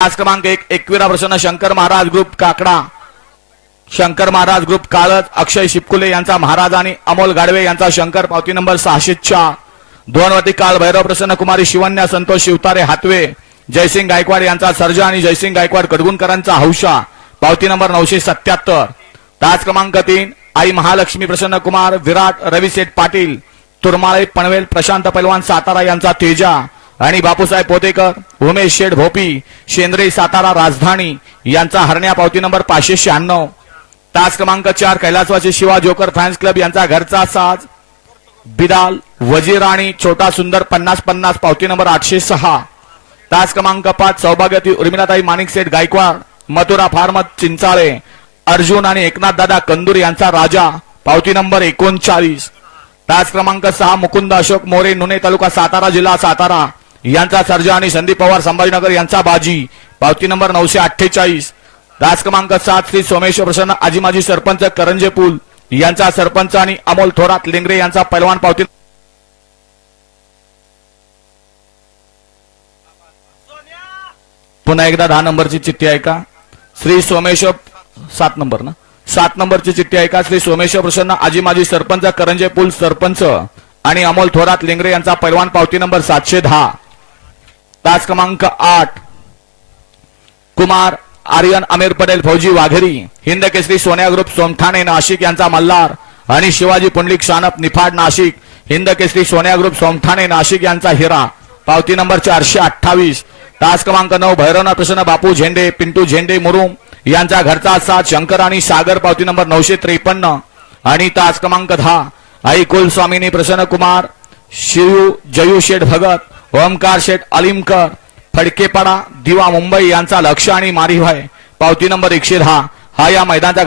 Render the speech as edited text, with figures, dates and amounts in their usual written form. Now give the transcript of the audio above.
आज क्रमांक 1 एकविरा प्रसन्न शंकर महाराज ग्रुप काकडा, शंकर महाराज ग्रुप काळज, अक्षय शिपकुले यांचा महाराज आणि अमोल गाडवे यांचा शंकर, पावती नंबर 604. दोन वरती काळ भैरव प्रसन्न कुमारी शिवन्या संतोष शिवतारे हातवे, जयसिंग गायकवाड यांचा सर्जा आणि जयसिंग गायकवाड कडगुणकरांचा हौशा, पावती नंबर 977. तास क्रमांक 3 आई महालक्ष्मी प्रसन्न कुमार विराट रविसेठ पाटील तुरमाळे पनवेल प्रशांत पैलवान सातारा यांचा तेजा आणि बापूसाहेब पोतेकर उमेश शेठ भोपी शेंद्रे सातारा राजधानी यांचा हरण्या, पावती नंबर 596. तास क्रमांक 4 कैलासवासी शिवा जोकर फॅन्स क्लब यांचा घरचा साज बिदाल वजीर आणि छोटा सुंदर 50-50, पावती नंबर 806. तास क्रमांक 5 सौभाग्यवती उर्मिलाताई माणिकसेठ गायकवाड मथुरा फार्म चिंचाळे अर्जुन आणि एकनाथ दादा कंदूर यांचा राजा, पावती नंबर 39. तास क्रमांक 6 मुकुंद अशोक मोरे नुने तालुका सातारा जिल्हा सातारा यांचा सर्जा आणि संदीप पवार संभाजीनगर यांचा बाजी, पावती नंबर 948. तास क्रमांक 7 श्री सोमेश्वर प्रसन्न आजी माजी सरपंच करंजे पूल यांचा सरपंच आणि अमोल थोरात लिंगरे यांचा पैलवान, पावती पुन्हा एकदा 10 नंबरची चिठ्ठी आहे का श्री सोमेश्वर 7 नंबर ना 7 नंबरची चिठ्ठी आहे का श्री सोमेश्वर प्रसन्न आजी माजी सरपंच करंजे पूल सरपंच आणि अमोल थोरात लिंगरे यांचा पैलवान, पावती नंबर 710. तास क्रमांक 8 कुमार आर्यन अमीर पटेल फौजी वाघेरी हिंद केसरी सोन्या ग्रुप सोमठाणे नाशिक यांचा मल्हार आणि शिवाजी पुंडलिक शानप निफाड नाशिक हिंद केसरी सोन्या ग्रुप सोमठाणे नाशिक यांचा हिरा, पावती नंबर 428. तास क्रमांक 9 भैरवनाथ प्रसन्न बापू झेंडे पिंटू झेंडे मुरुम यांचा घरचा साथ शंकर आणि सागर, पावती नंबर 953. आणि तास क्रमांक 10 आई कुलस्वामिनी प्रसन्न कुमार शिव जयू शेठ भगत ओमकार शेठ अलिमकर फडकेपाडा दिवा मुंबई यांचा लक्ष आणि मारीभाई, पावती नंबर 110. हा या मैदानाचा